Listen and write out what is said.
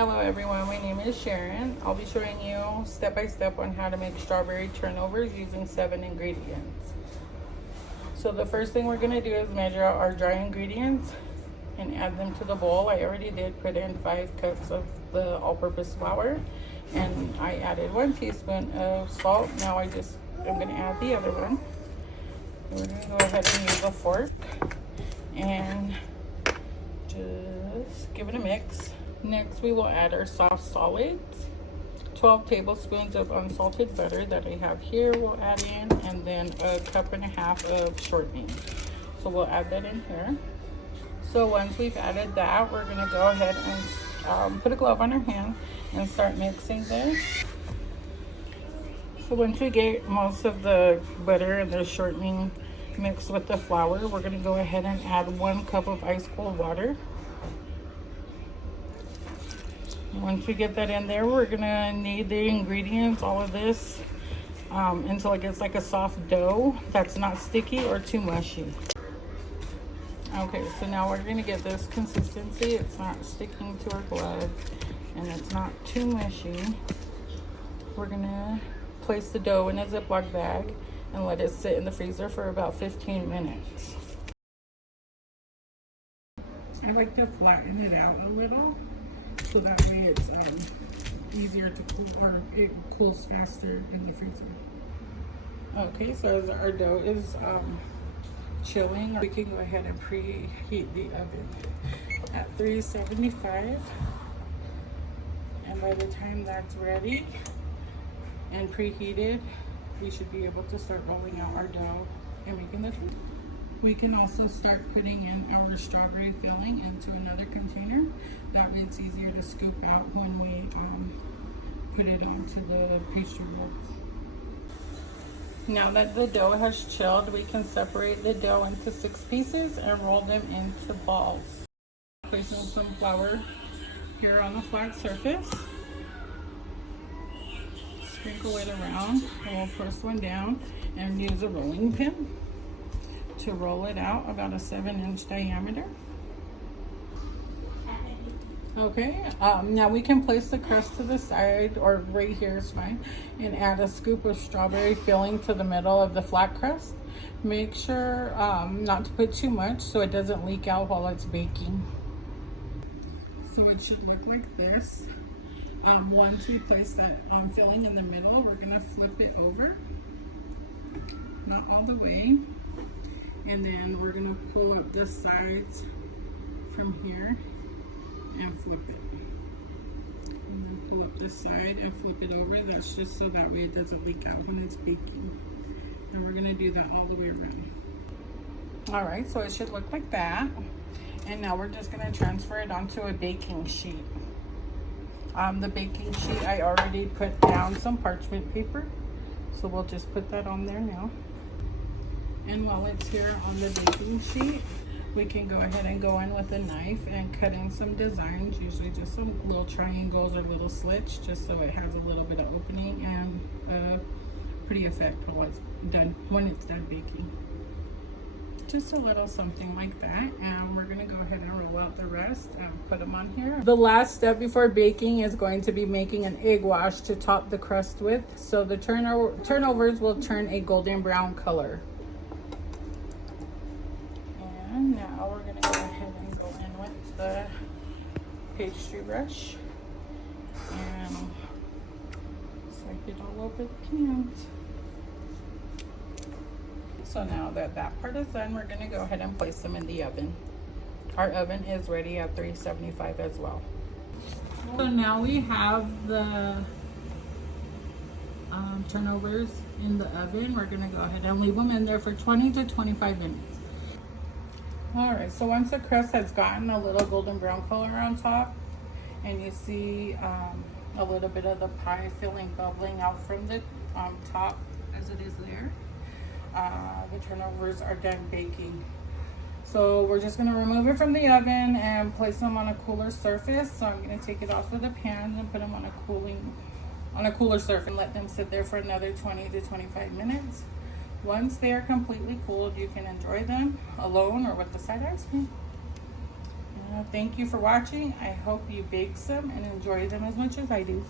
Hello everyone, my name is Sharon. I'll be showing you step by step on how to make strawberry turnovers using 7 ingredients. So the first thing we're going to do is measure out our dry ingredients and add them to the bowl. I already did put in 5 cups of the all-purpose flour, and I added 1 teaspoon of salt. Now I'm going to add the other one. We're going to go ahead and use a fork and just give it a mix. Next, we will add our soft solids. 12 tablespoons of unsalted butter that I have here we'll add in, and then a cup and a half of shortening. So we'll add that in here. So once we've added that, we're gonna go ahead and put a glove on our hand and start mixing this. So once we get most of the butter and the shortening mixed with the flour, we're gonna go ahead and add 1 cup of ice cold water. Once we get that in there, we're gonna knead the ingredients, all of this, until it gets like a soft dough that's not sticky or too mushy. Okay, so now we're gonna get this consistency. It's not sticking to our glove and it's not too mushy. We're gonna place the dough in a Ziploc bag and let it sit in the freezer for about 15 minutes. I like to flatten it out a little, so that way it's easier to cool, or it cools faster in the freezer. Okay, so as our dough is chilling, we can go ahead and preheat the oven at 375. And by the time that's ready and preheated, we should be able to start rolling out our dough and making the food. We can also start putting in our strawberry filling into another container. That way it's easier to scoop out when we put it onto the pastry boards. Now that the dough has chilled, we can separate the dough into 6 pieces and roll them into balls. Placing some flour here on a flat surface. Sprinkle it around, and we'll press one down and use a rolling pin to roll it out about a 7-inch diameter. Okay, now we can place the crust to the side, or right here is fine, and add a scoop of strawberry filling to the middle of the flat crust. Make sure not to put too much so it doesn't leak out while it's baking. So it should look like this. Once we place that filling in the middle, we're gonna flip it over, not all the way. And then we're gonna pull up the sides from here and flip it. And then pull up this side and flip it over. That's just so that way it doesn't leak out when it's baking. And we're gonna do that all the way around. All right, so it should look like that. And now we're just gonna transfer it onto a baking sheet. The baking sheet, I already put down some parchment paper. So we'll just put that on there now. And while it's here on the baking sheet, we can go ahead and go in with a knife and cut in some designs, usually just some little triangles or little slits, just so it has a little bit of opening and a pretty effect when it's done baking. Just a little something like that, and we're gonna go ahead and roll out the rest and put them on here. The last step before baking is going to be making an egg wash to top the crust with, so the turnovers will turn a golden brown color. And now we're gonna go ahead and go in with the pastry brush and swipe it all over the pans. So now that that part is done, we're gonna go ahead and place them in the oven. Our oven is ready at 375 as well. So now we have the turnovers in the oven. We're gonna go ahead and leave them in there for 20 to 25 minutes. All right, so once the crust has gotten a little golden brown color on top, and you see a little bit of the pie filling bubbling out from the top as it is there, the turnovers are done baking. So we're just gonna remove it from the oven and place them on a cooler surface. So I'm gonna take it off of the pan and put them on a cooler surface and let them sit there for another 20 to 25 minutes. Once they are completely cooled, you can enjoy them alone or with the side ice cream. Thank you for watching. I hope you bake some and enjoy them as much as I do.